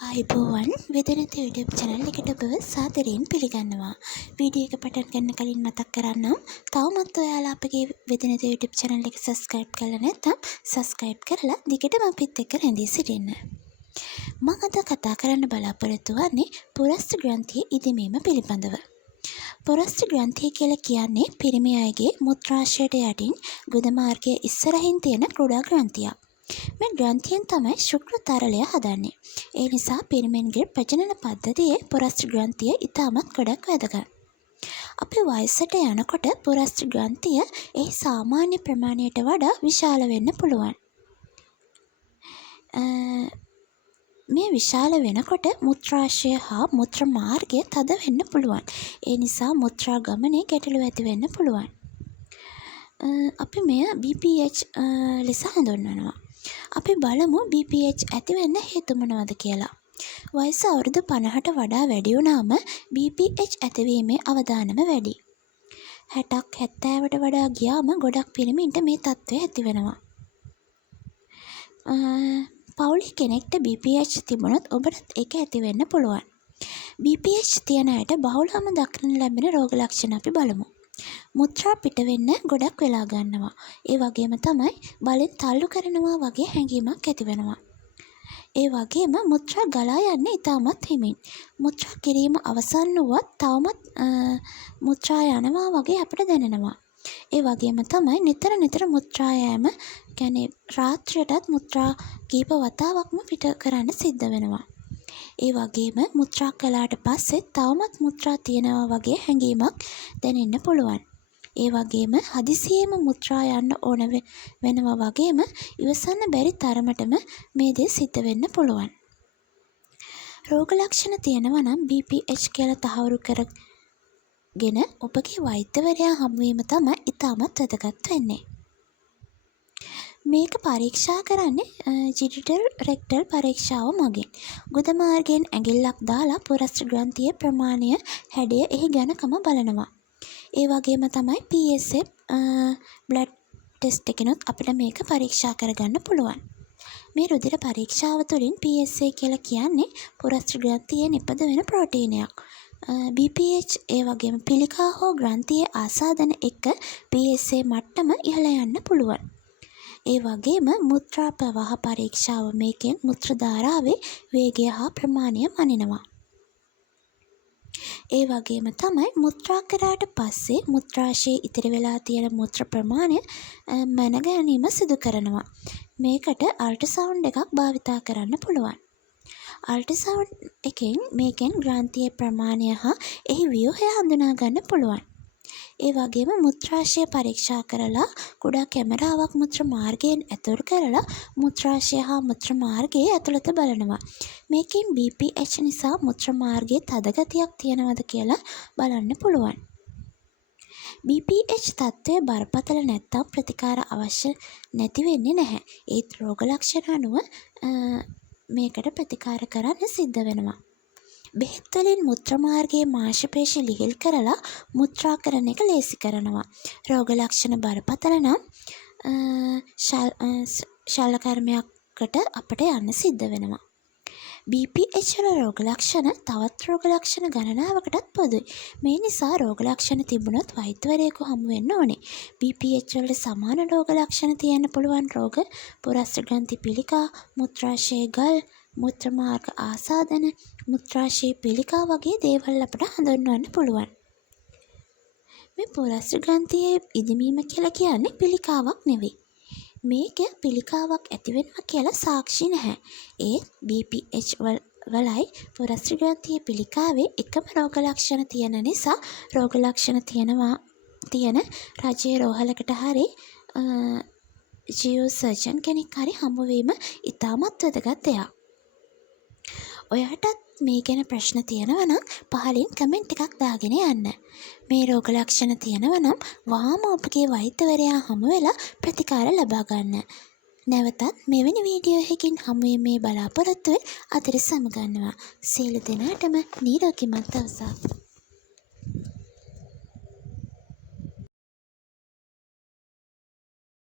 ආයිබෝවන් වෙදනත YouTube channel එකට ඔබ සාදරයෙන් පිළිගන්නවා. වීඩියෝ එක පටන් ගන්න කලින් මතක් කරන්නම් තවමත් ඔයාලා අපගේ වෙදනත YouTube channel එක subscribe කරලා නැත්නම් subscribe කරලා දිගටම අපිත් එක්ක රැඳී සිටින්න. මම අද කතා කරන්න බලාපොරොත්තු වෙන්නේ පුරස්ත ග්‍රන්ථියේ ඉදිමීම පිළිබඳව. පුරස්ත ග්‍රන්ථිය කියලා කියන්නේ පිරිමි අයගේ මුත්‍රාශයට යටින් ගුද මාර්ගයේ ඉස්සරහින් තියෙන කුඩා ග්‍රන්ථියක්. මේ ග්‍රන්ථියෙන් තමයි ශුක්‍ර තරලය හදන්නේ. ඒ නිසා පිරිමින්ගේ ප්‍රජනන පද්ධතියේ පුරස්ත ග්‍රන්ථිය ඉතාමත් ගොඩක් වැදගත්. අපි වයසට යනකොට පුරස්ත ග්‍රන්ථිය ඒ සාමාන්‍ය ප්‍රමාණයට වඩා විශාල වෙන්න පුළුවන්. මේ විශාල වෙනකොට මුත්‍රාශය හා මුත්‍ර මාර්ගය තද වෙන්න පුළුවන්. ඒ නිසා මුත්‍රා ගමනේ ගැටලු ඇති වෙන්න පුළුවන්. අපි මෙය BPH ලෙස හඳුන්වනවා. අපි බලමු BPH ඇති වෙන්න හේතු මොනවද කියලා. වයස අවුරුදු 50ට වඩා වැඩි වුණාම BPH ඇතිවීමේ අවදානම වැඩි. 60ක් 70ට වඩා ගියාම ගොඩක් පිරිමින්ට මේ තත්ත්වය ඇති වෙනවා. පවුලේ කෙනෙක්ට BPH තිබුණොත් ඔබට ඒක ඇති වෙන්න පුළුවන්. BPH තියන අයට බහුලවම දක්නට ලැබෙන රෝග ලක්ෂණ අපි බලමු. මුත්‍රා පිට වෙන්න ගොඩක් වෙලා ගන්නවා. ඒ වගේම තමයි බලෙන් තල්ලු කරනවා වගේ හැඟීමක් ඇති වෙනවා. ඒ වගේම මුත්‍රා ගලා යන්නේ ඉතාමත් හිමින්. මුත්‍රා කිරීම අවසන් වුවත් තවමත් මුත්‍රා යනවා වගේ අපිට දැනෙනවා. ඒ වගේම තමයි නිතර මුත්‍රා යෑම කියන්නේ රාත්‍රියටත් මුත්‍රා කීප වතාවක්ම පිට කරන්න සිද්ධ වෙනවා. ඒ වගේම මුත්‍රා කළාට පස්සේ තවමත් මුත්‍රා තියෙනවා වගේ හැඟීමක් දැනෙන්න පුළුවන්. ඒ වගේම හදිසියෙම මුත්‍රා යන්න ඕන වෙනවා වගේම ඉවසන්න බැරි තරමටම මේ දේ සිද්ධ වෙන්න පුළුවන්. රෝග ලක්ෂණ තියෙනවා නම් BPH කියලා තහවුරු කරගෙන ඔබගේ වෛද්‍යවරයා හමු වීම තමයි ඉතාමත් වැදගත් වෙන්නේ. මේක පරීක්ෂා කරන්නේ ජිඩිටල් රෙක්ටල් පරීක්ෂාව මගින්. ගුද මාර්ගයෙන් ඇඟිල්ලක් දාලා පුරස්ත ග්‍රන්ථියේ ප්‍රමාණය හැඩය එහි ඝනකම බලනවා. ඒ වගේම තමයි PSA බ්ලඩ් ටෙස්ට් එකනොත් අපිට මේක පරීක්ෂා කරගන්න පුළුවන්. මේ රුධිර පරීක්ෂාව තුළින් PSA කියලා කියන්නේ පුරස්ත ග්‍රන්ථියේ නිපද වෙන ප්‍රෝටීනයක්. BPH ඒ වගේම පිළිකා හෝ ග්‍රන්ථියේ ආසාදන එක PSA මට්ටම ඉහළ යන්න පුළුවන්. ඒ වගේම මුත්‍රා ප්‍රවාහ පරීක්ෂාව මේකෙන් මුත්‍ර ධාරාවේ වේගය හා ප්‍රමාණය මනිනවා. ඒ වගේම තමයි මුත්‍රා කරාට පස්සේ මුත්‍රාශයේ ඉතිරි වෙලා තියෙන මුත්‍ර ප්‍රමාණය මැන ගැනීම සිදු කරනවා. මේකට අල්ට්‍රසවුන්ඩ් එකක් භාවිතා කරන්න පුළුවන්. අල්ට්‍රසවුන්ඩ් එකෙන් මේකෙන් ග්‍රන්ථියේ ප්‍රමාණය හා එහි ව්‍යුහය හඳුනා ගන්න පුළුවන්. ඒ වගේම මුත්‍රාශය පරීක්ෂා කරලා කුඩා කැමරාවක් මුත්‍ර මාර්ගයෙන් ඇතුල් කරලා මුත්‍රාශය හා මුත්‍ර මාර්ගයේ ඇතුළත බලනවා. මේකෙන් BPH නිසා මුත්‍ර මාර්ගයේ තද ගතියක් තියෙනවද කියලා බලන්න පුළුවන්. BPH තත්ත්වය බරපතල නැත්නම් ප්‍රතිකාර අවශ්‍ය නැති වෙන්නේ නැහැ. ඒත් රෝග ලක්ෂණ අනුව මේකට ප්‍රතිකාර කරන්න සිද්ධ වෙනවා. බෙහෙත් වලින් මුත්‍ර මාර්ගයේ මාංශපේශි ලිහිල් කරලා මුත්‍රා කරන එක ලේසි කරනවා. රෝග ලක්ෂණ බරපතල නම් ශල්‍ය කර්මයකට අපට යන්න සිද්ධ වෙනවා. BPH වල රෝග ලක්ෂණ තවත් රෝග ලක්ෂණ ගණනාවකටත් පොදුයි. මේ නිසා රෝග ලක්ෂණ තිබුණොත් වෛද්‍යවරයෙකු හමු වෙන්න ඕනේ. BPH වල සමාන රෝග ලක්ෂණ තියෙන්න පුළුවන් රෝග පුරස්ත ග්‍රන්ථි පිළිකා, මුත්‍රාශය ගල්, මුත්‍ර මාර්ග ආසාදන, මුත්‍රාශය පිළිකා වගේ දේවල් අපට හඳුන්වන්න පුළුවන්. මේ පුරස්ත ග්‍රන්ථියේ ඉදිමීම කියලා කියන්නේ පිළිකාවක් නෙවෙයි. මේක පිළිකාවක් ඇති වෙනවා කියලා සාක්ෂි නැහැ. ඒත් BPH වලයි පුරස්ත ග්‍රන්ථියේ පිළිකාවේ එකම රෝග ලක්ෂණ තියෙන නිසා රෝග ලක්ෂණ තියෙන රජයේ රෝහලකට හරි ජීව සර්ජන් කෙනෙක් හරි හමු වීම ඉතාමත් වැදගත් දෙයක්. ඔයාටත් මේ ගැන ප්‍රශ්න තියෙනවා නම් පහලින් කමෙන්ට් එකක් දාගෙන යන්න. මේ රෝග ලක්ෂණ තියෙනවා නම් වහාම ඔබගේ වෛද්‍යවරයා හමු වෙලා ප්‍රතිකාර ලබා ගන්න. නැවතත් මෙවැනි වීඩියෝ එකකින් හමු වීමේ බලාපොරොත්තුවෙන් අතර සමගන්නවා. සියලු දෙනාටම නිරෝගීමත් දවසක්.